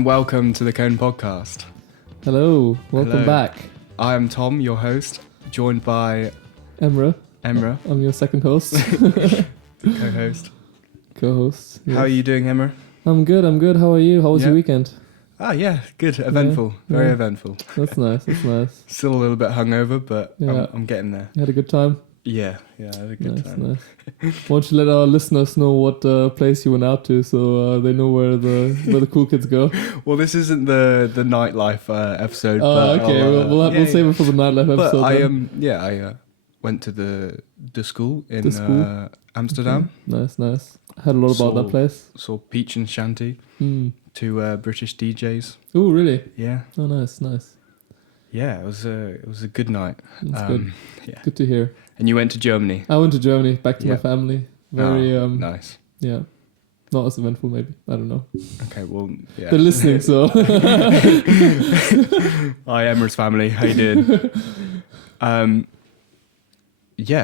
and welcome to the Cone Podcast. Hello, welcome back. I am Tom, your host, joined by Emra. I'm your second host. Co-host. Co-host. Yes. How are you doing, Emma? I'm good. How are you? How was your weekend? Ah, yeah, good. Eventful. Very eventful. That's nice. Still a little bit hungover, but I'm getting there. You had a good time? Yeah, I had a good time. Nice. Why don't you let our listeners know what place you went out to so they know where the cool kids go? Well, this isn't the nightlife episode. Oh, but okay. We'll save it for the nightlife episode. But I went to the school in Amsterdam. Okay. Nice. I heard a lot about that place. Saw Peach and Shanty, two British DJs. Oh, really? Yeah. Oh, nice. Yeah, it was a good night. That's good. Yeah. Good to hear. And you went to Germany? I went to Germany, back to my family. Very nice. Yeah. Not as eventful, maybe. I don't know. Okay, well, yeah. They're listening, so. Hi, Emma's family. How you doing?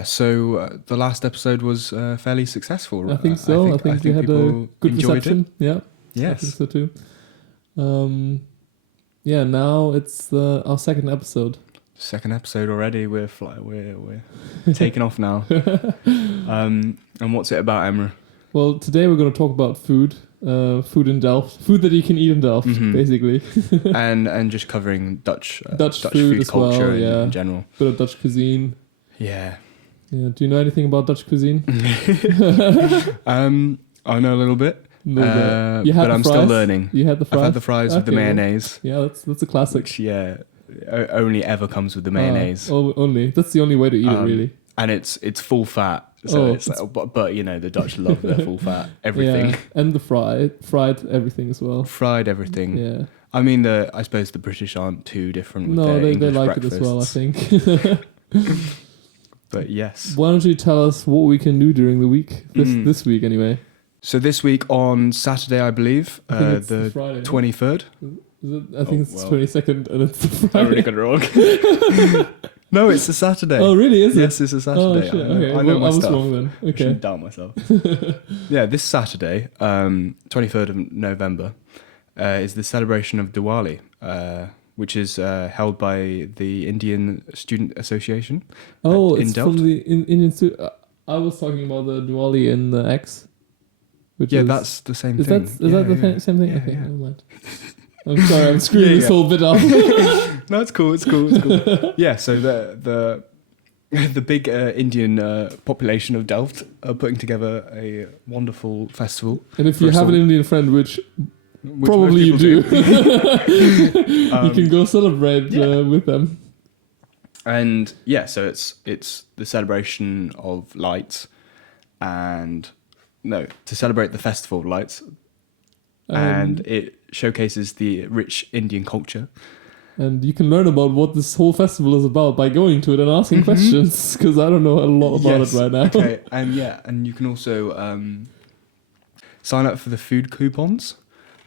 So the last episode was fairly successful. I think so. I think we had a good reception. Yeah. Yes. I think so too. Now it's our second episode. Second episode already. We're taking off now. And what's it about, Emma? Well, today we're going to talk about food in Delft, food that you can eat in Delft, basically, and just covering Dutch food culture well, in general. Bit of Dutch cuisine. Yeah. Do you know anything about Dutch cuisine? I know a little bit. But I'm still learning. You had the fries? I've had the fries with the mayonnaise. Yeah, that's a classic. Which, only ever comes with the mayonnaise. Only. That's the only way to eat it, really. And it's full but the Dutch love their full fat everything. Yeah, and the fried everything as well. Fried everything. Yeah. I mean, I suppose the British aren't too different with their they like breakfasts. it as well, I think. But yes. Why don't you tell us what we can do during the week, this week anyway? So this week on Saturday, I believe, the Friday, 23rd. I think it's the 22nd and it's the Friday. I really got it wrong. No, it's a Saturday. Oh, really? Is it? Yes, it's a Saturday. Oh, shit. Okay. I know my was stuff. wrong then. Okay. I shouldn't doubt myself. Yeah, this Saturday, 23rd of November, is the celebration of Diwali, which is held by the Indian Student Association. Oh, in it's Delft. from the Indian student. I was talking about the Diwali in the X. That's the same thing. Is that the same thing? Yeah, okay, yeah. never mind. I'm sorry, I'm screwing this whole bit up. No, it's cool. Yeah, so the big Indian population of Delft are putting together a wonderful festival. And if you have an Indian friend, which probably you do, you can go celebrate with them. And so it's the celebration of lights to celebrate the festival of lights. And it showcases the rich Indian culture. And you can learn about what this whole festival is about by going to it and asking questions, because I don't know a lot about it right now. Okay, and you can also sign up for the food coupons.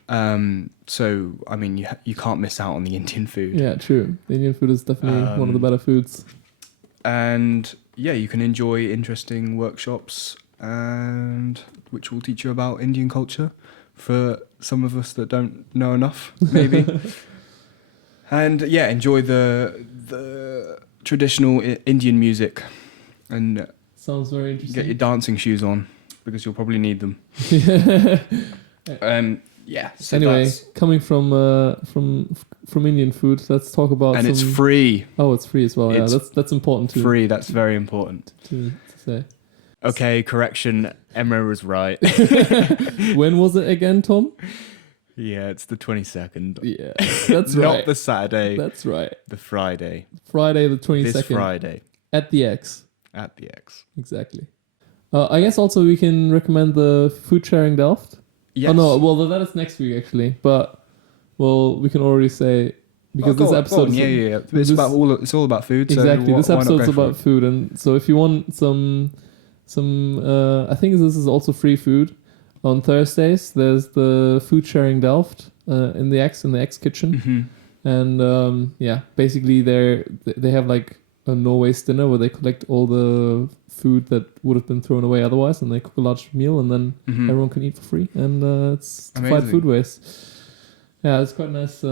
So, I mean, you can't miss out on the Indian food. Yeah, true. The Indian food is definitely one of the better foods. And, you can enjoy interesting workshops and which will teach you about Indian culture for some of us that don't know enough, maybe. And, enjoy the traditional Indian music. And sounds very interesting. Get your dancing shoes on, because you'll probably need them. So anyway, coming from Indian food, let's talk about it's free. Oh, it's free as well. Yeah, that's important too. Free, that's very important to say. Okay, correction. Emma was right. When was it again, Tom? Yeah, it's the 22nd. Yeah, that's right. Not the Saturday. That's right. The Friday. Friday the 22nd. This Friday. At the X. At the X. Exactly. I guess also we can recommend the Food Sharing Delft. Yes. Oh no, well that is next week actually, but we can already say because this episode. It's all about food. Exactly, so this episode is about food, and so if you want some, I think this is also free food. On Thursdays, there's the Food Sharing Delft in the X kitchen, and basically they have like a no-waste dinner where they collect all the food that would have been thrown away otherwise, and they cook a large meal, and then everyone can eat for free, and it's to fight food waste. Yeah, it's quite nice.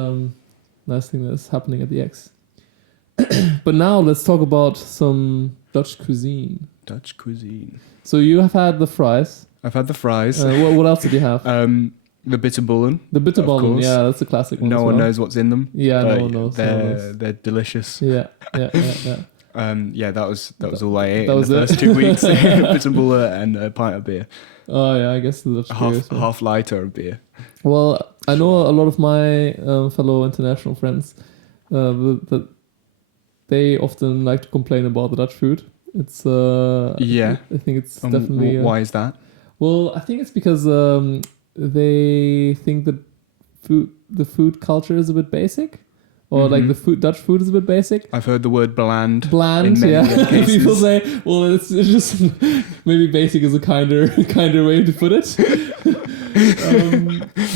Nice thing that's happening at the X. But now let's talk about some Dutch cuisine. Dutch cuisine. So you have had the fries. I've had the fries. What else did you have? The bitterballen. The bitterballen. course. Yeah, that's a classic one. No as one well. knows what's in them. Yeah, but no one knows. They're delicious. Yeah. Yeah, that was all I ate that in was the it. first 2 weeks. Bitterballen and a pint of beer. Oh yeah, I guess the Dutch beer as well. Half liter of beer. Well, I know a lot of my fellow international friends that they often like to complain about the Dutch food. It's Yeah. I think it's definitely why is that? well, I think it's because they think that the food culture is a bit basic, or like the Dutch food is a bit basic. I've heard the word bland. Bland, in many yeah. cases. People say, well, it's just maybe basic is a kinder way to put it.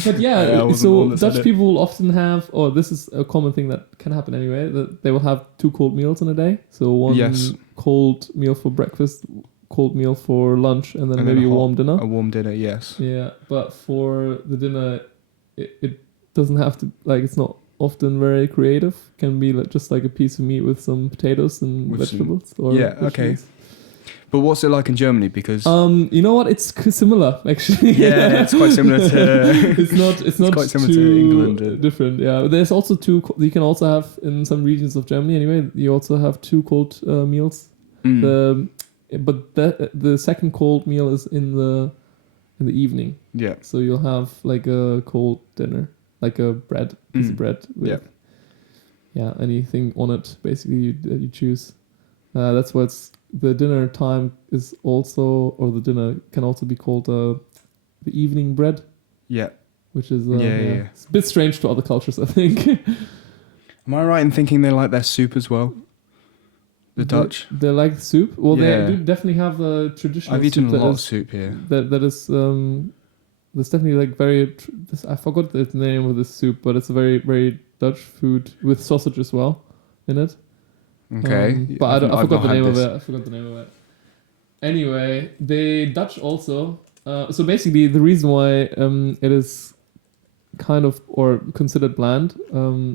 But yeah, so Dutch people will often have, or this is a common thing that can happen anyway, that they will have 2 cold meals in a day. So one cold meal for breakfast, cold meal for lunch, and then maybe a warm dinner. A warm dinner, yes. Yeah, but for the dinner, it doesn't have to, like, it's not often very creative. Can be like just like a piece of meat with some potatoes and vegetables. Okay. But what's it like in Germany? Because you know what, it's similar actually. Yeah, it's quite similar to. it's not quite similar too to England. Different. Yeah, there's also 2. You can also have in some regions of Germany anyway. You also have 2 cold meals. But the second cold meal is in the evening. Yeah. So you'll have like a cold dinner, like a piece of bread with anything on it. Basically, you choose. That's why the dinner time is also, or the dinner can also be called the evening bread. Yeah. Which is it's a bit strange to other cultures, I think. Am I right in thinking they like their soup as well? The Dutch. They like soup. Well, they do definitely have the traditional. I've eaten soup a lot of soup here. That is that's definitely like very. I forgot the name of this soup, but it's a very very Dutch food with sausage as well in it. Okay, but I forgot the name of it. Anyway, the Dutch also. So basically, the reason why it is kind of or considered bland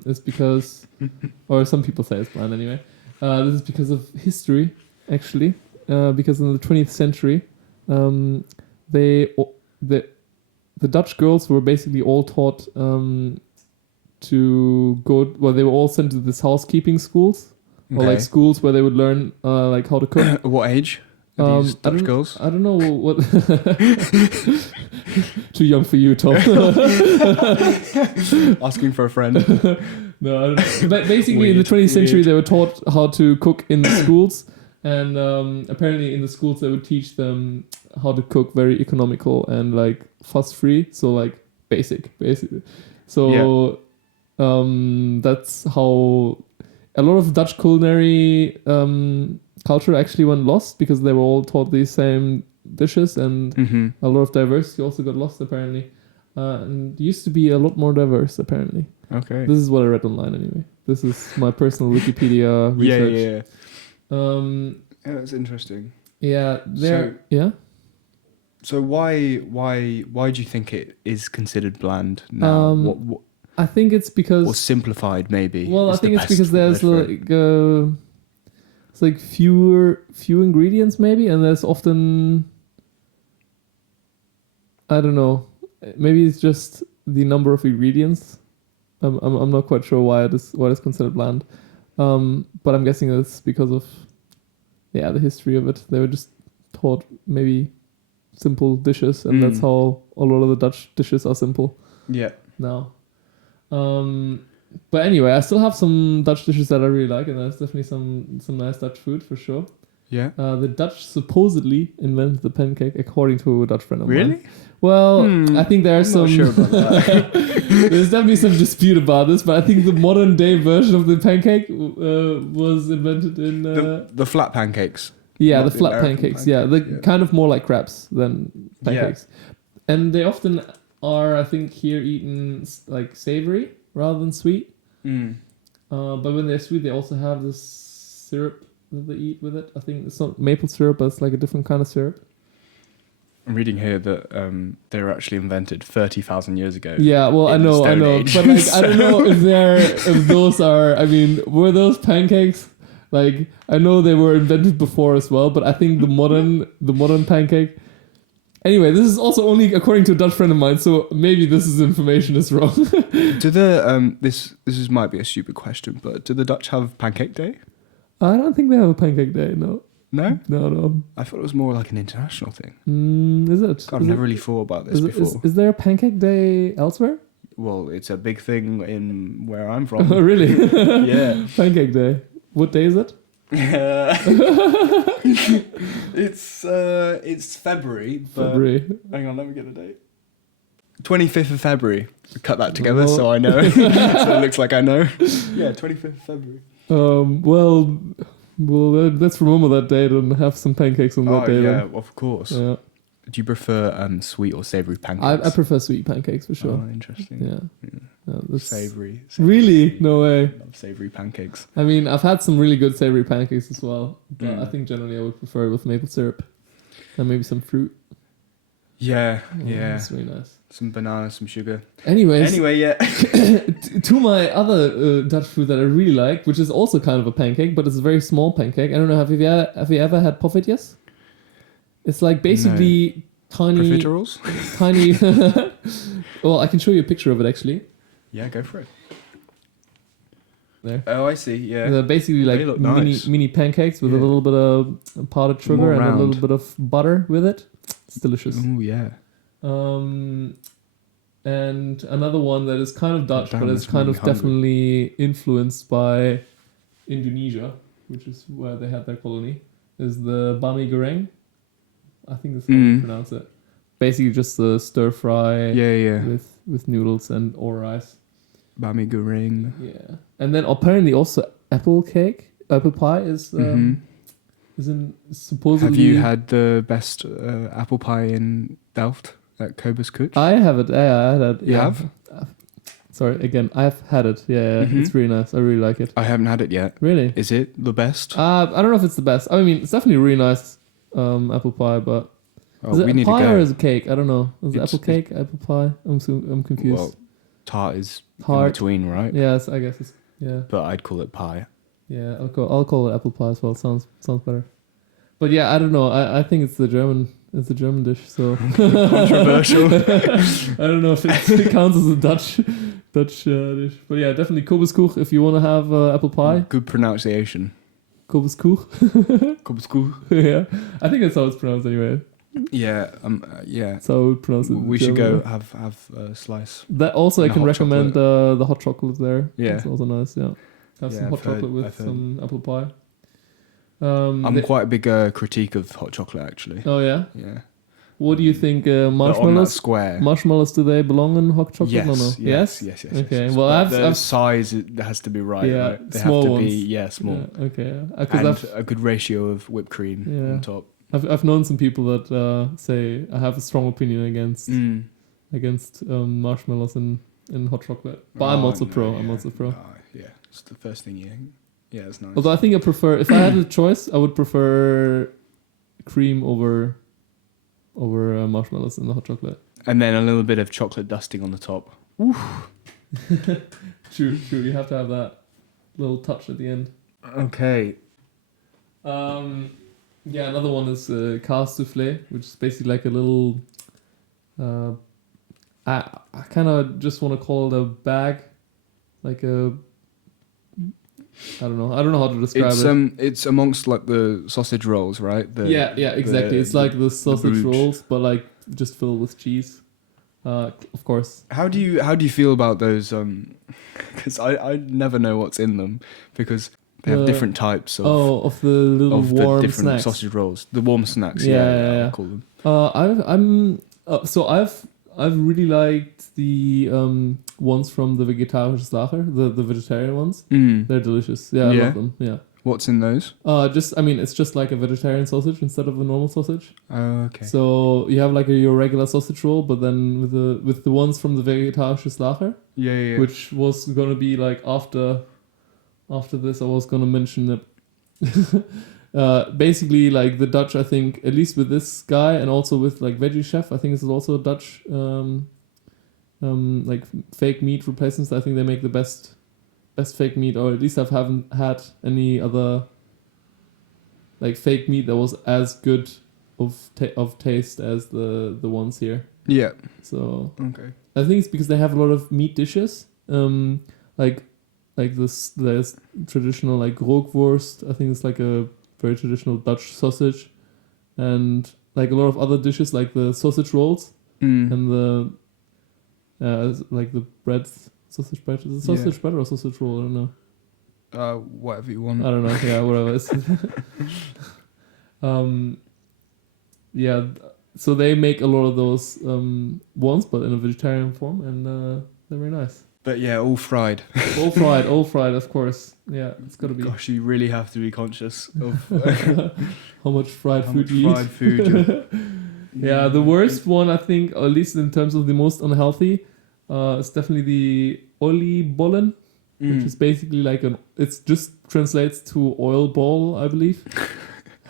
is because, or some people say it's bland anyway. This is because of history, actually. Because in the 20th century, the Dutch girls were basically all taught to go. Well, they were all sent to these housekeeping schools, or like schools where they would learn like how to cook. What age? Are these Dutch girls? I don't know what. Too young for you, Tom. Asking for a friend. No, I don't know. But basically, in the 20th century, they were taught how to cook in the schools, and apparently in the schools they would teach them how to cook very economical and like fuss-free, so like basic. So that's how a lot of Dutch culinary culture actually went lost, because they were all taught these same dishes, and a lot of diversity also got lost apparently. And used to be a lot more diverse apparently. Okay. This is what I read online anyway. This is my personal Wikipedia research. Yeah, that's interesting. Yeah, So why do you think it is considered bland now? What I think it's because, or simplified maybe. Well, I think it's because there's it's like few ingredients maybe, and there's often, I don't know, maybe it's just the number of ingredients. I'm not quite sure why it's considered bland, but I'm guessing it's because of the history of it. They were just taught maybe simple dishes, and that's how a lot of the Dutch dishes are simple. Yeah. Now, but anyway, I still have some Dutch dishes that I really like, and there's definitely some nice Dutch food for sure. Yeah. The Dutch supposedly invented the pancake, according to a Dutch friend of mine. Really? Well, I think there's I'm not sure about that. there's definitely some dispute about this, but I think the modern day version of the pancake was invented in the flat pancakes. Yeah, Not the flat American pancakes. Yeah, kind of more like crepes than pancakes. Yeah. And they often are, I think, here eaten like savory rather than sweet. But when they're sweet, they also have this syrup that they eat with it. I think it's not maple syrup, but it's like a different kind of syrup. I'm reading here that they were actually invented 30,000 years ago. Yeah, well, I in the know, Stone Age. but like, I don't know if those are. I mean, were those pancakes? Like, I know they were invented before as well, but I think the modern pancake. Anyway, this is also only according to a Dutch friend of mine, so maybe information is wrong. Do the this might be a stupid question, but do the Dutch have Pancake Day? I don't think they have a pancake day. No, No, no. I thought it was more like an international thing. Is it? God, I've never really thought about this before. Is there a pancake day elsewhere? Well, it's a big thing in where I'm from. Oh, really? Yeah. Pancake day. What day is it? It's February. But February. Hang on, let me get the date. 25th of February. Cut that together Oh. so I know. So it looks like I know. Yeah, 25th of February. Well, let's remember that date and have some pancakes on that day. Yeah, Then. of course. Yeah. Do you prefer sweet or savoury pancakes? I prefer sweet pancakes for sure. Oh, interesting. Yeah. Savoury. Really? No way. I love savoury pancakes. I mean, I've had some really good savory pancakes as well, but Mm. I think generally I would prefer it with maple syrup and maybe some fruit. Yeah, Oh, yeah. It's really nice. Some banana, some sugar. Anyways, Anyway, yeah. to my other Dutch food that I really like, which is also kind of a pancake, but it's a very small pancake. I don't know, have you ever had poffertjes? It's like basically tiny. Profiteroles? Tiny. Well, I can show you a picture of it actually. Yeah, go for it. There. Oh, I see. Yeah. They're basically They like look nice. mini pancakes with a Yeah. little bit of powdered sugar More and a little round. bit of butter with it. It's delicious. Oh, yeah. And another one that is kind of Dutch, Damn, but it's that's kind really of hungry. definitely influenced by Indonesia, which is where they had their colony, is the bami goreng. I think that's how you pronounce it. Basically, just a stir fry Yeah. with noodles and or rice. Bami goreng. Yeah, and then apparently also apple pie is supposedly. Have you had the best apple pie in Delft at Kobus Kuch? I have it. Yeah, I had it. You yeah. have? Sorry, again, I've had it. Yeah, it's really nice. I really like it. I haven't had it yet. Really? Is it the best? I don't know if it's the best. I mean, it's definitely really nice apple pie, but is it we a need to pie go. or is it cake? I don't know. Is it It's- apple cake, apple pie? I'm confused. Well, tart is in Tart. between, right? Yes, I guess it's But I'd call it pie. Yeah, I'll call it apple pie as well. Sounds better. But yeah, I don't know. I think it's the German dish. So Controversial. I don't know if it counts as a Dutch dish. But yeah, definitely Kobeskoek if you want to have apple pie. Good pronunciation. Kobeskoek. Kobus Yeah, I think that's how it's pronounced anyway. Yeah, yeah. That's how I would pronounce it. in We should go German. have a slice. That also, I and a can hot recommend the hot chocolate there. Yeah. It's also nice. Yeah, have Yeah, some hot I've heard- chocolate with I've heard. some apple pie. I'm quite a big critique of hot chocolate, actually. Oh yeah. Yeah. What do you think? But on that Marshmallows. square. Marshmallows, do they belong in hot chocolate? Yes, No, no. yes. Okay. yes. Well, But I've the size it has to be right. Yeah, Right? They small have to ones. be small. Yeah, okay. And Because a good ratio of whipped cream Yeah. on top. I've known some people that say I have a strong opinion against marshmallows in hot chocolate. But I'm also pro. I'm also pro. Yeah, it's the first thing you. Yeah, it's nice. Although I think I prefer, if I had a choice, I would prefer cream over marshmallows in the hot chocolate. And then a little bit of chocolate dusting on the top. True. You have to have that little touch at the end. Okay. Yeah, another one is casse soufflé, which is basically like a little. I kind of just want to call it a bag, like a. I don't know how to describe it. It's amongst like the sausage rolls, right? Yeah, exactly. It's like the sausage brooch. rolls, but like just filled with cheese. Of course. How do you feel about those? Because I never know what's in them because they have different types of of the little of warm the different snacks. sausage rolls. The warm snacks. Yeah. I call them. I've really liked the ones from the Vegetarisches Lager, the vegetarian ones. They're delicious. Yeah, I Yeah. love them. Yeah. What's in those? It's just like a vegetarian sausage instead of a normal sausage. Oh, okay. So you have like your regular sausage roll, but then with the ones from the Vegetarisches Lager, Yeah. which was gonna be like after this, I was gonna mention it. Basically, like the Dutch, I think, at least with this guy and also with like Veggie Chef, I think this is also a Dutch like fake meat replacements. I think they make the best fake meat, or at least I haven't had any other like fake meat that was as good of taste as the ones here. Yeah. So Okay. I think it's because they have a lot of meat dishes, like this. There's traditional like rookworst. I think it's like a very traditional Dutch sausage, and like a lot of other dishes like the sausage rolls and the like the bread, sausage bread. Is it sausage bread or sausage roll? I don't know. Whatever you want. I don't know. Yeah, whatever. Yeah. So they make a lot of those ones, but in a vegetarian form, and they're very nice. But yeah, all fried. all fried, of course. Yeah, it's gotta be. Gosh, you really have to be conscious of how much fried how food much you fried eat. food. Yeah, the worst one I think, or at least in terms of the most unhealthy, is definitely the oliebollen, which is basically like it just translates to oil ball, I believe.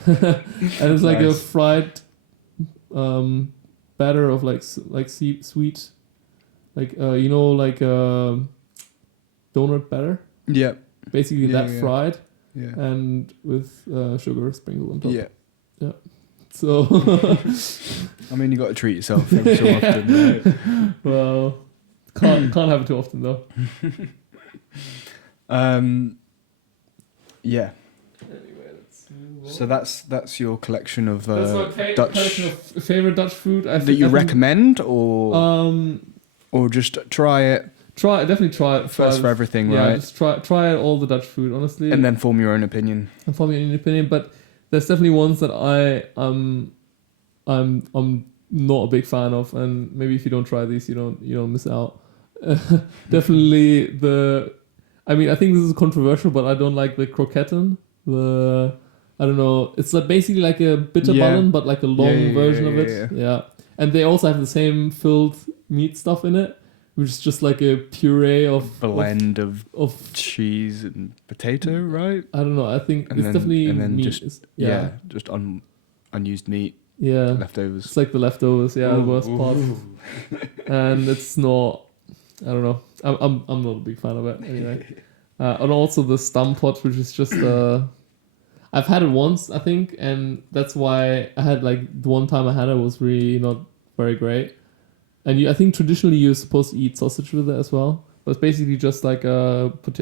And it's like a fried batter of like sweet, like like donut batter. Yeah. Basically fried. Yeah. And with sugar sprinkled on top. Yeah. Yeah. So. I mean, you got to treat yourself every so often, right? Well, can't have it too often though. Yeah. Anyway, let's move on. So that's your collection of That's my Dutch collection of favorite Dutch food. that you recommend, or just try it. Definitely try it First for everything, yeah, right? just try all the Dutch food, honestly, And then form your own opinion. and form your own opinion. But there's definitely ones that I'm not a big fan of, and maybe if you don't try these, you don't miss out. Definitely I mean, I think this is controversial, but I don't like the croquetten. I don't know. It's like basically like a bitterballen, but like a long version of it. Yeah. And they also have the same filled meat stuff in it, which is just like a puree of blend of cheese and potato, right? I don't know. I think And it's then, definitely and then meat. just unused meat. Yeah. Leftovers. It's like the leftovers. Yeah, the worst part. And it's not. I don't know. I'm not a big fan of it anyway. And also the stampot, which is just I've had it once, I think, and that's why I had like the one time I had it was really not very great. And I think traditionally you're supposed to eat sausage with it as well, but it's basically just like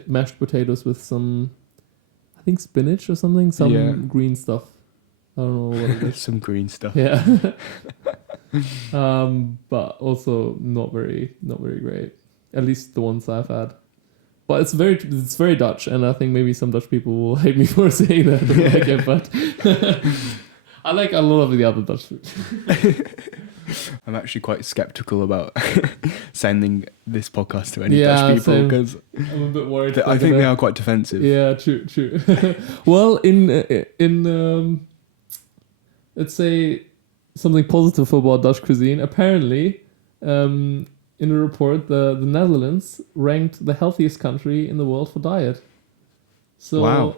mashed potatoes with some, I think spinach or something, green stuff. I don't know what it is. Some green stuff. Yeah. But also not very great. At least the ones I've had. But it's very Dutch, and I think maybe some Dutch people will hate me for saying that I don't like it, but I like a lot of the other Dutch food. I'm actually quite skeptical about sending this podcast to any Dutch people because I'm a bit worried. I think they are quite defensive. Yeah, true. Well, in let's say something positive about Dutch cuisine. Apparently, in a report, the Netherlands ranked the healthiest country in the world for diet. So, wow.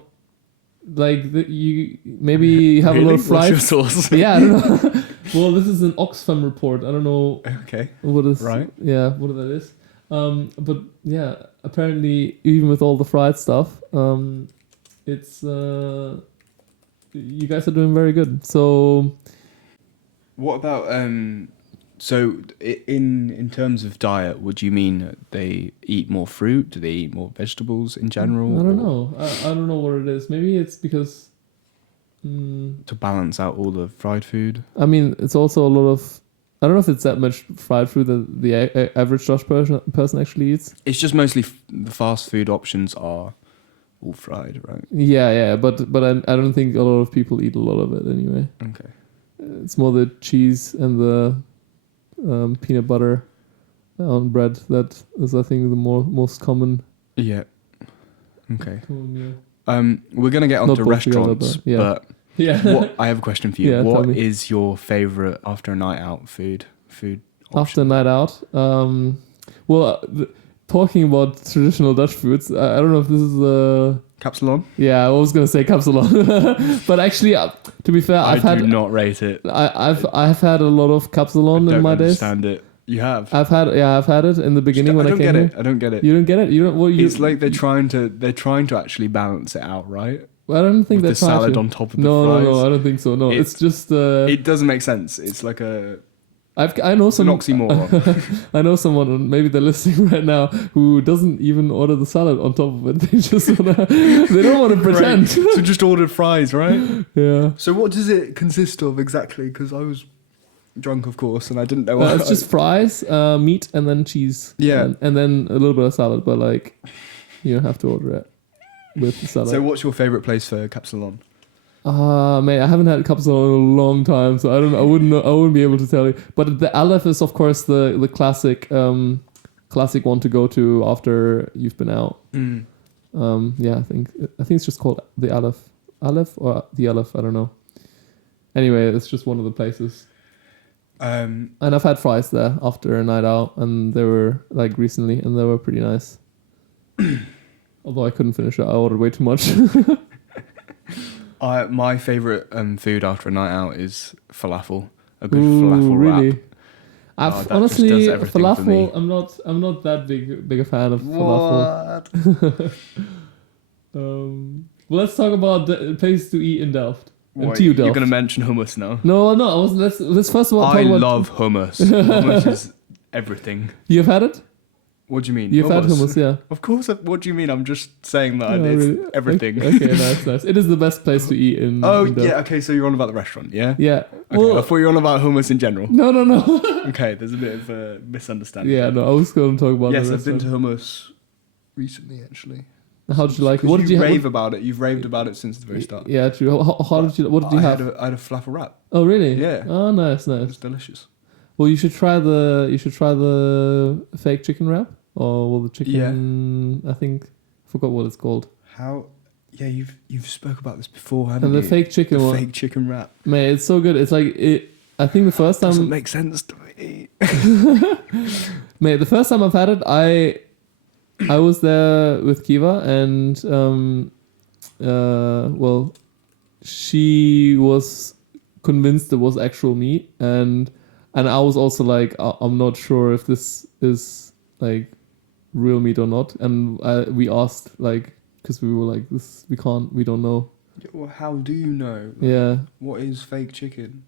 Like you maybe have really? A lot of fried. What's your source? Yeah, I don't know. Well, this is an Oxfam report. I don't know. Okay. What is right? Yeah, what that is. But yeah, apparently even with all the fried stuff, it's you guys are doing very good. So, what about so in terms of diet, would you mean they eat more fruit? Do they eat more vegetables in general? I don't know. I don't know what it is. Maybe it's because to balance out all the fried food. I mean, it's also a lot of. I don't know if it's that much fried food that the average Dutch person actually eats. It's just mostly the fast food options are all fried, right? Yeah, but I don't think a lot of people eat a lot of it anyway. Okay. It's more the cheese and the peanut butter on bread that is, I think, the most common. Yeah. Okay. Common meal. We're gonna get onto restaurants, but yeah. I have a question for you. Yeah, what is your favorite after a night out food? After a night out, well, talking about traditional Dutch foods, I don't know if this is Capsalon? yeah, I was gonna say kapsalon, but actually, to be fair, I do not rate it. I've had a lot of kapsalon in my days. I don't understand it. You have? I've had it in the beginning when I came here. I don't get it. You don't get it. You don't. Well, It's like they're trying to actually balance it out, right? I don't think With they're the salad to. on top of the No, fries. I don't think so. No, it's just. It doesn't make sense. It's like I know it's an some oxymoron. I know someone, maybe they're listening right now, who doesn't even order the salad on top of it. They just they don't want to pretend. So just ordered fries, right? Yeah. So what does it consist of exactly? Because I was drunk, of course, and I didn't know. It's just fries, meat, and then cheese. Yeah. And then a little bit of salad, but like, you don't have to order it with the salad. So what's your favourite place for Capsalon? Mate, I haven't had kapsalon in a long time, so I don't. I wouldn't be able to tell you. But the Aleph is, of course, the classic one to go to after you've been out. Yeah, I think it's just called the Aleph or the Aleph. I don't know. Anyway, it's just one of the places. And I've had fries there after a night out, and they were like recently, and they were pretty nice. Although I couldn't finish it, I ordered way too much. My favourite food after a night out is falafel. A good falafel really? wrap. I've that honestly just does everything for me. falafel. I'm not that big a fan of falafel. Well, let's talk about the place to eat in Delft. What, TU you're Delft. going to mention hummus now? No, I was. Let's first of all talk I about. love hummus. Hummus is everything. You've had it? What do you mean? You've had hummus, yeah. Of course. What do you mean? I'm just saying that No, it's really? everything. Okay, nice. It is the best place to eat in. Oh, in Delft. yeah. Okay, so you're on about the restaurant, yeah? Yeah. Okay, Well, I thought you were on about hummus in general. no. Okay, there's a bit of a misunderstanding. Yeah, no. I was going to talk about. Yes, the I've been to restaurant. hummus recently, actually. How did you like it? What did you you rave about it? You've raved about it since the very start. Yeah, true. How did you? What did you have? I had a falafel wrap. Oh, really? Yeah. Oh, nice. It was delicious. Well, you should try the fake chicken wrap, or the chicken. Yeah. I forgot what it's called. How? Yeah, you've spoke about this before, haven't and you? the fake chicken one. Fake chicken wrap. Mate, it's so good. It's like it. I think the first time Doesn't make sense to me. Mate, the first time I've had it, I was there with Kiva, and well, she was convinced it was actual meat, and I was also like, I'm not sure if this is like real meat or not, and we asked like, because we were like, we don't know. Yeah, well, how do you know? Yeah. What is fake chicken?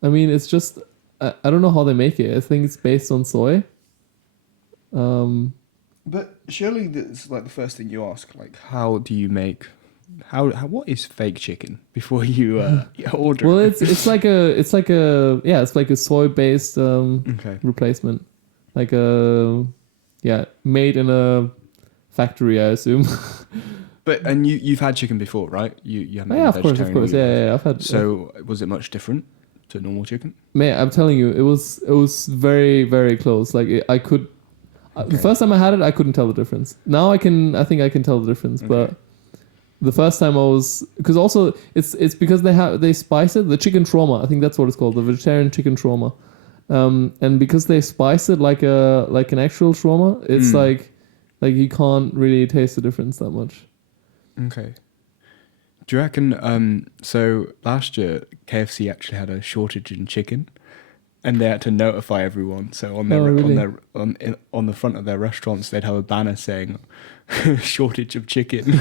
I mean, it's just I don't know how they make it. I think it's based on soy. But surely that's like the first thing you ask, like, how do you make? What is fake chicken before you order? Well, it? it's like a soy based replacement, like made in a factory, I assume. But you've had chicken before, right? You haven't. Yeah, of course, yeah. I've had. So was it much different to normal chicken? Mate, I'm telling you, it was very, very close. Like I could. Okay. The first time I had it, I couldn't tell the difference. Now I think I can tell the difference, okay. But the first time I was, because also it's because they spice it, the chicken trauma. I think that's what it's called, the vegetarian chicken trauma. And because they spice it like an actual trauma, it's like you can't really taste the difference that much. Okay. Do you reckon? So last year, KFC actually had a shortage in chicken. And they had to notify everyone. So on the front of their restaurants, they'd have a banner saying "shortage of chicken."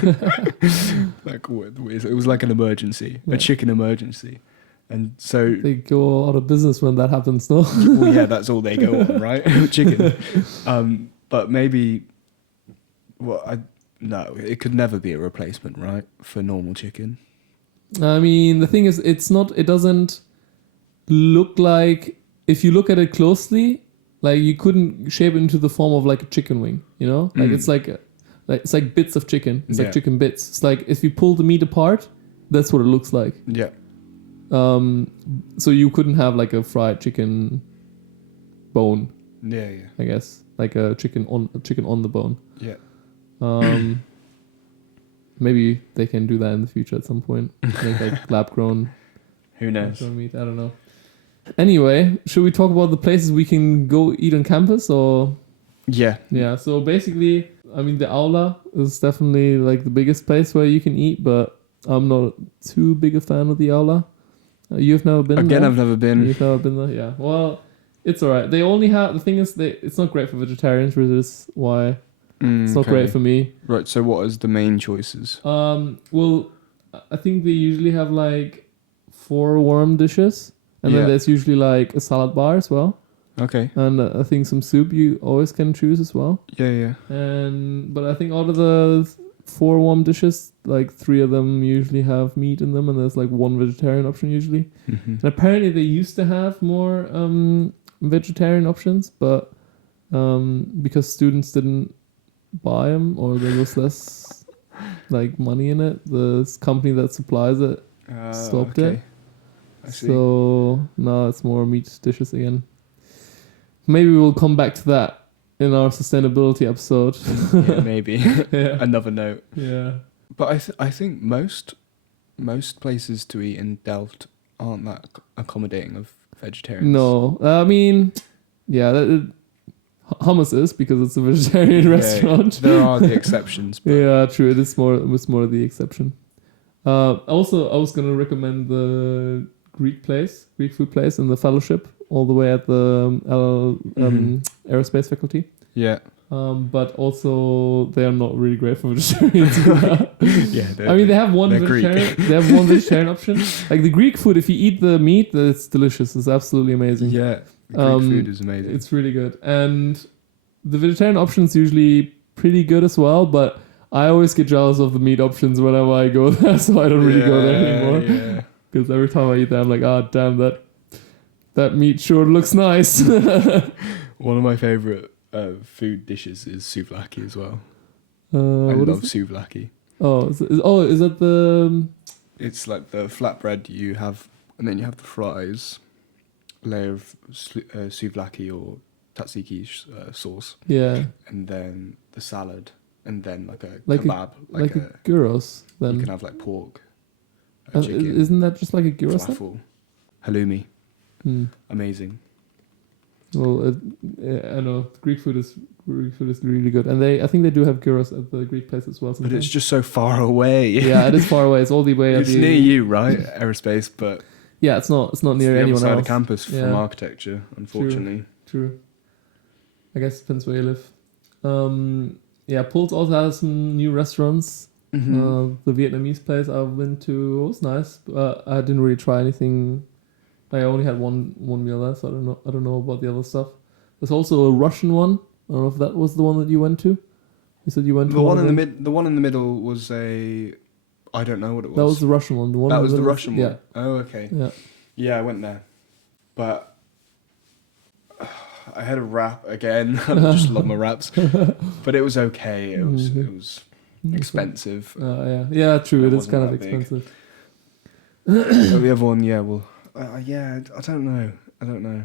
Like it was like an emergency, a chicken emergency. And so they go out of business when that happens, no? Well, yeah, that's all they go on, right? Chicken. But maybe, no, it could never be a replacement, right, for normal chicken. I mean, the thing is, it doesn't look like. If you look at it closely, like you couldn't shape it into the form of like a chicken wing, you know? Like it's like bits of chicken. It's like chicken bits. It's like if you pull the meat apart, that's what it looks like. Yeah. So you couldn't have like a fried chicken bone. Yeah. I guess like a chicken on the bone. Yeah. Maybe they can do that in the future at some point. Make like lab grown. Who knows? Meat. I don't know. Anyway, should we talk about the places we can go eat on campus, or? Yeah. Yeah, so basically, I mean, the aula is definitely like the biggest place where you can eat, but I'm not too big a fan of the aula. You've never been Again, there? I've never been. You've never been there? Yeah. Well, it's alright. They only have, the thing is, it's not great for vegetarians, which is why it's not great for me. Right, so what is the main choices? Well, I think they usually have like 4 warm dishes, and then there's usually like a salad bar as well. Okay. And I think some soup you always can choose as well. Yeah. But I think out of the 4 warm dishes, like 3 of them usually have meat in them, and there's like 1 vegetarian option usually. Mm-hmm. And apparently they used to have more vegetarian options, but because students didn't buy them or there was less like money in it, the company that supplies it stopped it. I see. So now it's more meat dishes again. Maybe we'll come back to that in our sustainability episode. Yeah, maybe. Yeah. Another note. Yeah. But I think most places to eat in Delft aren't that accommodating of vegetarians. No, I mean, yeah, hummus is because it's a vegetarian restaurant. There are the exceptions. But Yeah, true. It's more of the exception. Also, I was gonna recommend the Greek food place in the Fellowship, all the way at the aerospace faculty. Yeah. But also they are not really great for vegetarians. Yeah. I mean, they have one Greek. vegetarian. They have one vegetarian option. Like the Greek food, if you eat the meat, it's delicious. It's absolutely amazing. Yeah. The Greek food is amazing. It's really good, and the vegetarian option is usually pretty good as well. But I always get jealous of the meat options whenever I go there, so I don't really go there anymore. Yeah. Because every time I eat that, I'm like, damn, that meat sure looks nice. One of my favorite food dishes is souvlaki as well. I love souvlaki. Oh, is that the? It's like the flatbread you have, and then you have the fries, layer of souvlaki or tzatziki sauce. Yeah. And then the salad, and then like a Like kebab, like a gyros. Then you can have like pork, chicken, isn't that just like a gyros? falafel, halloumi. Hmm. Amazing. Well, I know Greek food is really good, and I think they do have gyros at the Greek place as well. But it's just so far away. Yeah, it is far away. It's all the way. It's near you, right? Aerospace, but yeah, it's not near the anyone other side else. of campus from architecture, unfortunately. True. I guess it depends where you live. Yeah, Pulse also has some new restaurants. Mm-hmm. The Vietnamese place I've been to was nice, but I didn't really try anything. I only had one meal there, so I don't know about the other stuff. There's also a Russian one. I don't know if that was the one that you went to. You said you went to The one in the middle was a. I don't know what it was. That was the Russian one. That was the Russian one. Yeah. Oh, okay. Yeah. Yeah, I went there, but I had a wrap again. I just love my wraps, but it was okay. It was expensive. Yeah. True. It is wasn't kind of that big. expensive. But the other one, yeah. Well, yeah. I don't know.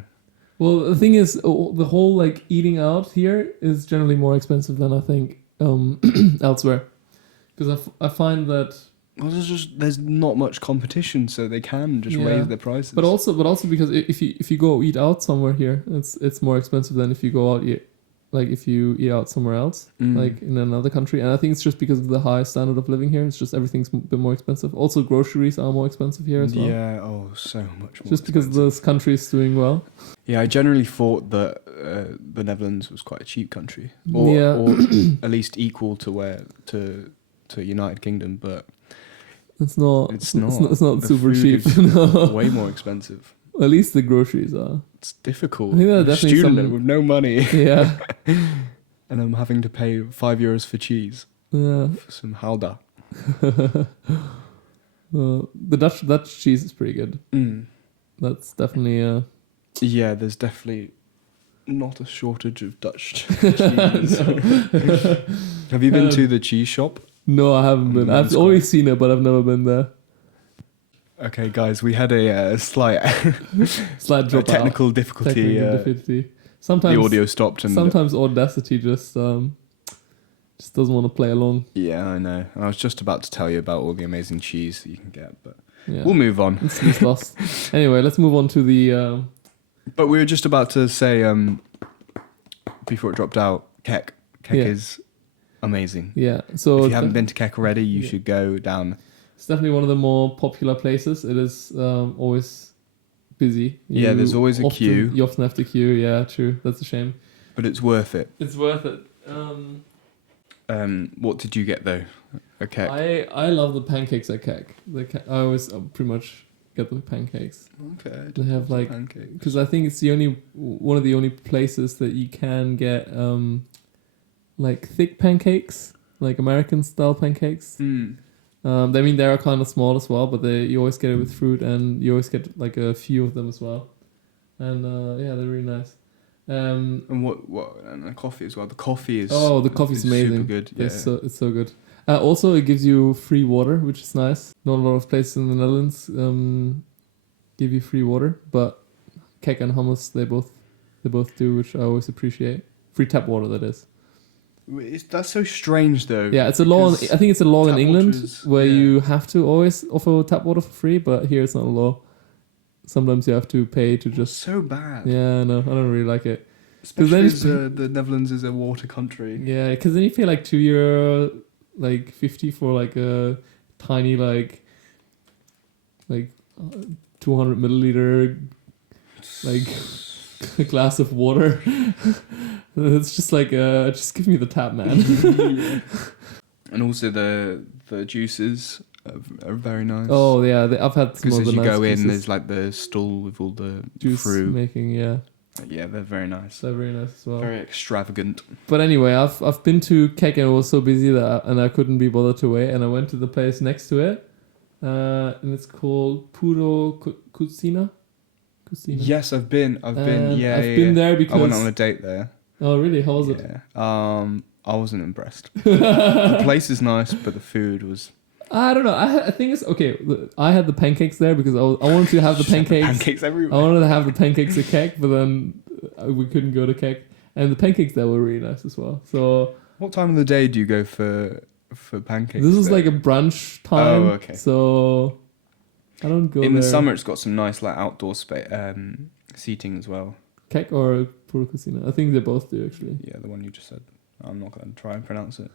Well, the thing is, the whole like eating out here is generally more expensive than I think elsewhere, because I find that. Well, there's not much competition, so they can just raise their prices. But also because if you go eat out somewhere here, it's more expensive than if you go out if you eat out somewhere else, like in another country. And I think it's just because of the high standard of living here. It's just everything's a bit more expensive. Also, groceries are more expensive here as well. Yeah, so much more. Just because this country is doing well. Yeah, I generally thought that the Netherlands was quite a cheap country, or at least equal to United Kingdom, but it's not. It's not. It's not The super food cheap. is way more expensive. At least the groceries are. It's difficult. I think there are I'm a definitely student with no money, Yeah. and I'm having to pay €5 for cheese, Yeah. for some halda. The Dutch cheese is pretty good. That's definitely Yeah, there's definitely not a shortage of Dutch cheese. Have you been to the cheese shop? No, I haven't been. I've always seen it, but I've never been there. Okay, guys, we had a slight drop technical difficulty. Difficulty. Sometimes the audio stopped, and sometimes Audacity just doesn't want to play along. Yeah, I know. I was just about to tell you about all the amazing cheese that you can get, but We'll move on. It's lost. Anyway, let's move on to the. But we were just about to say, before it dropped out, Kek. Kek Yeah. is amazing. Yeah. So If you haven't been to Kek already, you Yeah. should go down. it's definitely one of the more popular places. It is always busy. Yeah, there's always a queue. You often have to queue. Yeah, true. That's a shame. But it's worth it. It's worth it. What did you get though? A Kek. I love the pancakes at Kek. I always pretty much get the pancakes. Okay. They have like pancakes. because I think it's one of the only places that you can get like thick pancakes, like American style pancakes. I mean they are kind of small as well, but you always get it with fruit, and you always get like a few of them as well, and yeah, they're really nice. And and the coffee as well. The coffee is the coffee's amazing. Super good. Yeah. It's so good. Also, it gives you free water, which is nice. Not a lot of places in the Netherlands give you free water, but Kek and hummus they both do, which I always appreciate. Free tap water, that is. That's so strange though. Yeah, it's a law. I think it's a law in tap England water's- where yeah. you have to always offer tap water for free, but here it's not a law. Sometimes you have to pay to just. So bad. Yeah, no, I don't really like it. Especially then as the Netherlands is a water country. Yeah, because then you pay like €2, like 50 for like a tiny like 200 milliliter like a glass of water. It's just like just give me the tap, man. Yeah. And also the juices are very nice. Oh yeah, I've had some Because of the as you nice go in, juices. there's like the stall with all the Juice fruit. making, yeah, Yeah, they're very nice. they're very nice as well. Very extravagant. But anyway, I've been to Kek and it was so busy and I couldn't be bothered to wait, and I went to the place next to it, and it's called Cuisine. Yes, I've been. Yeah, I've been there because. I went on a date there. Oh really? How was it? Yeah. I wasn't impressed. The place is nice, but the food was. I don't know. I think it's okay. I had the pancakes there because I wanted to have the pancakes. Pancakes everywhere. I wanted to have the pancakes at Kek, but then we couldn't go to Kek, and the pancakes there were really nice as well. So What time of the day do you go for pancakes? this is there? like a brunch time. Oh, okay. So I don't go In there. the summer, it's got some nice like outdoor seating as well. Kek or Puro Cuisine. I think they both do actually. Yeah, the one you just said. I'm not going to try and pronounce it.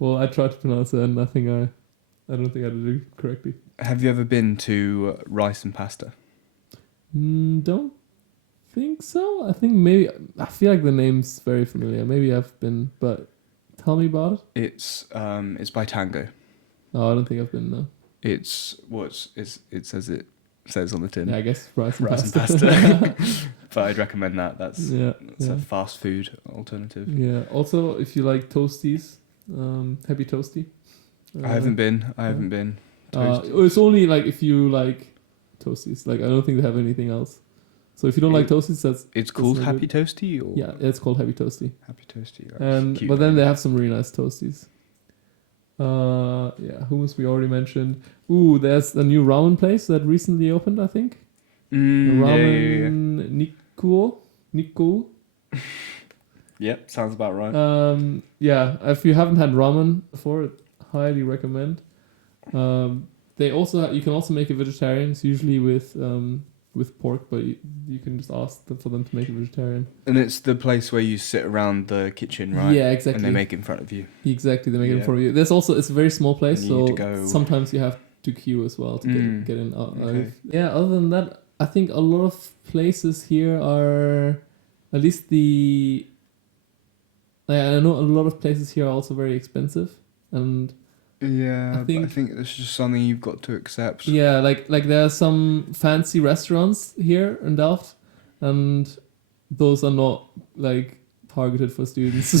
Well, I tried to pronounce it, and I don't think I did it correctly. Have you ever been to rice and pasta? Don't think so. I think maybe I feel like the name's very familiar. Maybe I've been, but tell me about it. It's by Tango. Oh, I don't think I've been. No. It says on the tin. Yeah, I guess rice and Rice pasta. and pasta. But I'd recommend that. That's Yeah. a fast food alternative. Yeah. Also, if you like toasties, Happy Toasty. I haven't been. Toasties. It's only like if you like toasties. Like I don't think they have anything else. So if you don't like toasties, It's called no Happy good. Toasty, or Yeah, it's called Happy Toasty. Happy Toasty. Right. Cute But then name. they have some really nice toasties. Yeah, hummus we already mentioned. Ooh, there's a new ramen place that recently opened, I think. Ramen Nikko. Yep, sounds about right. Yeah, if you haven't had ramen before, highly recommend. They also you can also make it vegetarian. It's usually with pork, but you can just ask for them to make it vegetarian. And it's the place where you sit around the kitchen, right? Yeah, exactly. And they make it in front of you. Exactly, they make it Yeah. for you. There's also it's a very small place, And you need so to go- sometimes you have to queue as well to get in. Okay. Yeah. Other than that, I think a lot of places here are, at least I know a lot of places here are also very expensive, and Yeah, I but I think- think it's just something you've got to accept. yeah, like there are some fancy restaurants here in Delft, and those are not like targeted for students.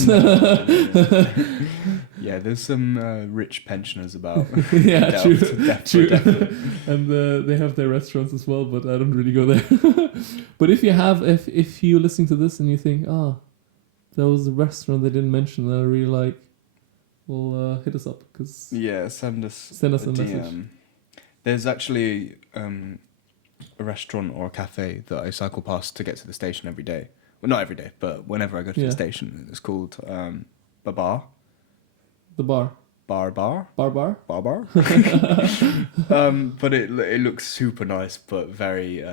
Yeah, there's some rich pensioners about. Yeah, true. True. Definitely. And they have their restaurants as well, but I don't really go there. But if you're listening to this and you think, there was a restaurant they didn't mention that I really like, well, hit us up because Yeah, send us a a message. DM. There's actually a restaurant or a cafe that I cycle past to get to the station every day. Well, not every day, but whenever I go to Yeah. the station, it's called Babar. The bar. Bar. Bar. But it looks super nice, but very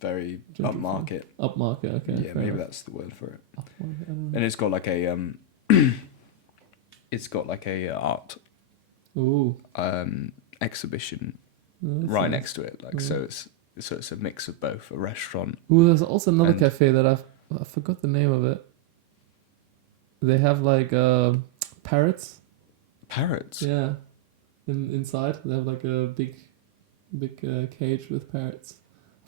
very Gentrified. upmarket. Upmarket, okay. Yeah, maybe enough. that's the word for it. Upmarket, I don't know. And it's got like a it's got like a art Ooh. exhibition That's right nice. next to it. Like so it's a mix of both, a restaurant. Ooh, there's also another And- cafe that I forgot the name of it. They have like parrots. Parrots. Yeah. Inside they have like a big cage with parrots.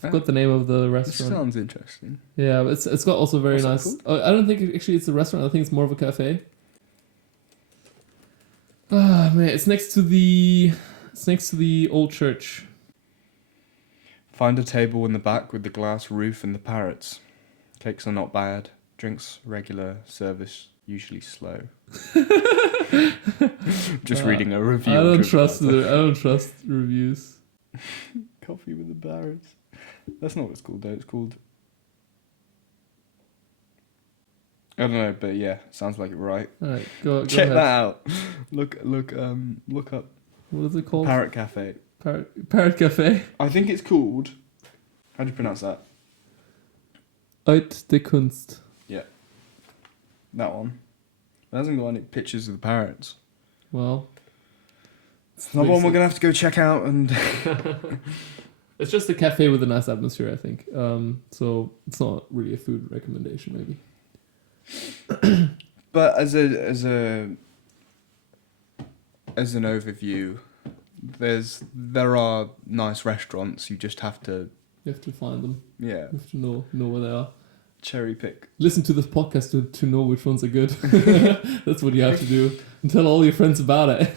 I forgot the name of the This restaurant. sounds interesting. Yeah, but it's got also very What's it nice. I don't think actually it's a restaurant. I think it's more of a cafe. Ah man, it's next to the old church. Find a table in the back with the glass roof and the parrots. Cakes are not bad. Drinks regular. Service usually slow. Just reading a review. I on don't trust TripAdvisor. I don't trust reviews. Coffee with the parrots. That's not what it's called though. It's called. I don't know, but yeah, sounds like it right. Alright, go Check ahead. that out. Look up What is it called? Parrot Cafe. Parrot Cafe. I think it's called. How do you pronounce that? Uit de Kunst. That one. It hasn't got any pictures of the parrots. Well, It's another one we're gonna have to go check out and. it's just a cafe with a nice atmosphere, I think. So it's not really a food recommendation, maybe. But as an overview, there are nice restaurants. You just have to You have to find them. you have to know where they are. cherry pick. Listen to this podcast to know which ones are good. That's what you have to do. And tell all your friends about it.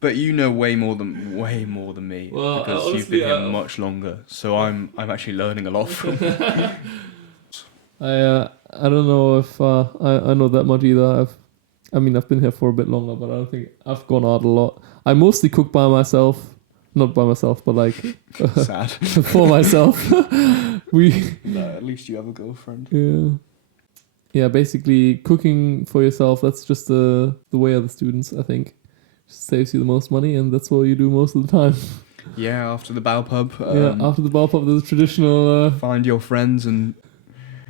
But you know way more than me Well, because you've honestly, been here much longer. So I'm actually learning a lot from. I don't know if I know that much either. I've been here for a bit longer, but I don't think I've gone out a lot. I mostly cook by myself. Not by myself, but like Sad. for myself. No, at least you have a girlfriend. Yeah, basically cooking for yourself, that's just the way of the students, I think. Just saves you the most money, and that's what you do most of the time. Yeah, after the bow pub. After the bar pub, there's a traditional. Find your friends and.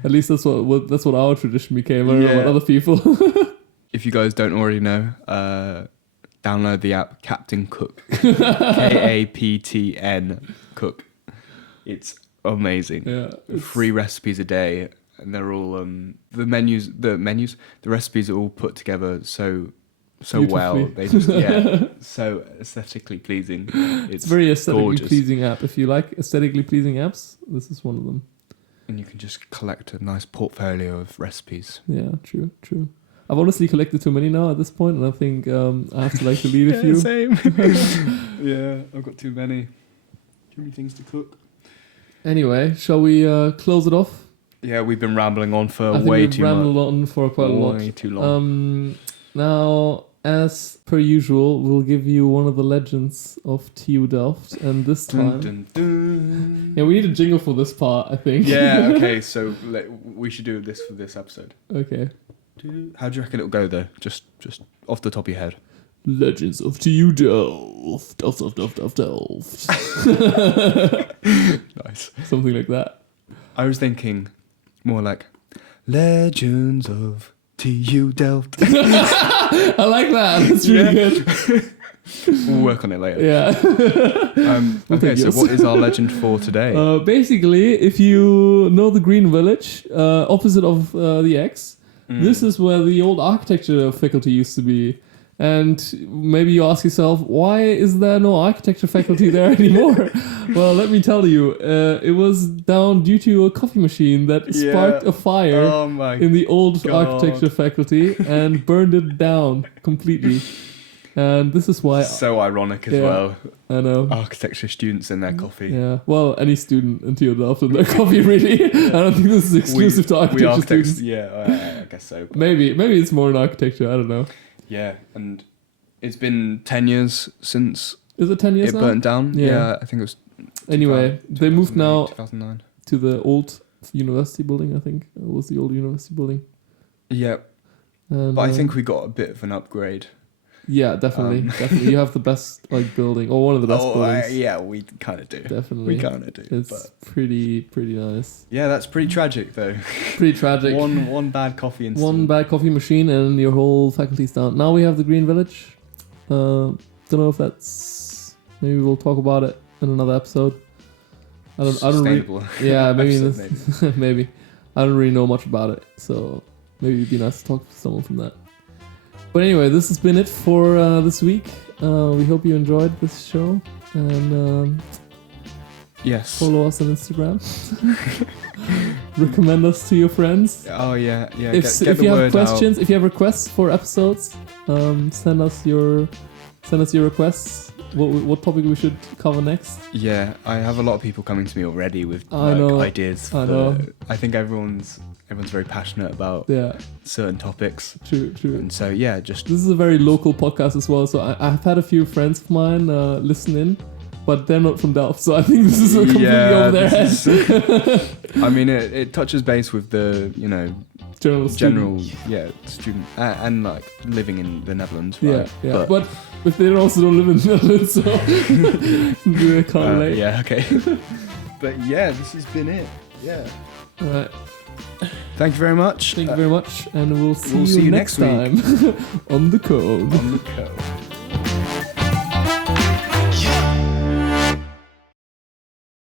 At least that's what our tradition became. I don't know about other people. If you guys don't already know, download the app Captain Cook. KAPTN Cook. It's amazing. Yeah, 3 recipes a day, and they're all the recipes are all put together so well. They just so aesthetically pleasing. It's very aesthetically gorgeous. pleasing app. If you like aesthetically pleasing apps, this is one of them. And you can just collect a nice portfolio of recipes. Yeah, true. I've honestly collected too many now at this point, and I think I have to delete a few. Same. Yeah, I've got too many things to cook. Anyway, shall we close it off? Yeah, we've been rambling on for I think way we've too rambled much. on for quite a lot. Way too long. Now, as per usual, we'll give you one of the legends of TU Delft, and this time, Dun, dun. yeah, we need a jingle for this part, I think. Yeah, okay, so we should do this for this episode. Okay. How do you reckon it'll go though? Just off the top of your head. Legends of TU Delft. Delft. Nice. Something like that. I was thinking more like Legends of TU Delft. I like that. That's really good. We'll work on it later. Yeah. Okay, so yes. what is our legend for today? Basically, if you know the Green Village, opposite of the X, this is where the old architecture faculty used to be. And maybe you ask yourself, why is there no architecture faculty there anymore? Well, let me tell you, it was down due to a coffee machine that sparked a fire in the old architecture faculty and burned it down completely. And this is why... So ironic as well. I know. Architecture students in their coffee. Yeah, well, any student in TU Delft in their coffee, really. I don't think this is exclusive to architecture students. Yeah, I guess so. Maybe it's more in architecture, I don't know. Yeah, and it's been 10 years since Is it 10 years it now? burnt down. Yeah. Yeah, I think it was. Anyway, they moved now 2009. to the old university building, I think. It was the old university building. Yeah, And, but I think we got a bit of an upgrade Yeah, definitely, definitely. You have the best like building, or one of the best buildings. Yeah, we kind of do. Definitely, We kind of do. It's but pretty nice. yeah, that's pretty tragic though. Pretty tragic. One bad coffee incident. One bad coffee machine, and your whole faculty's down. Now we have the Green Village. Don't know if that's. Maybe we'll talk about it in another episode. I don't. Sustainable. Yeah, maybe, episode, maybe. I don't really know much about it, so maybe it'd be nice to talk to someone from that. But anyway, this has been it for this week. We hope you enjoyed this show, and Yes. follow us on Instagram. Recommend us to your friends. Oh yeah. If Get the you have word questions, if you have requests for episodes, send us your requests. What topic we should cover next? Yeah, I have a lot of people coming to me already with I know. ideas. I know. I think everyone's very passionate about Yeah, certain topics, true. and so yeah, just This is a very local podcast as well, so I've had a few friends of mine listen in, but they're not from Delft, so I think this is completely over their head. I mean, it touches base with the General general student. student and like living in the Netherlands, right? Yeah. But if they also don't live in the Netherlands, so you can't relate. yeah, okay. But yeah, this has been it. Yeah. All right. Thank you very much. Thank you very much, and we'll see we'll you see you next next time on the code. On the code.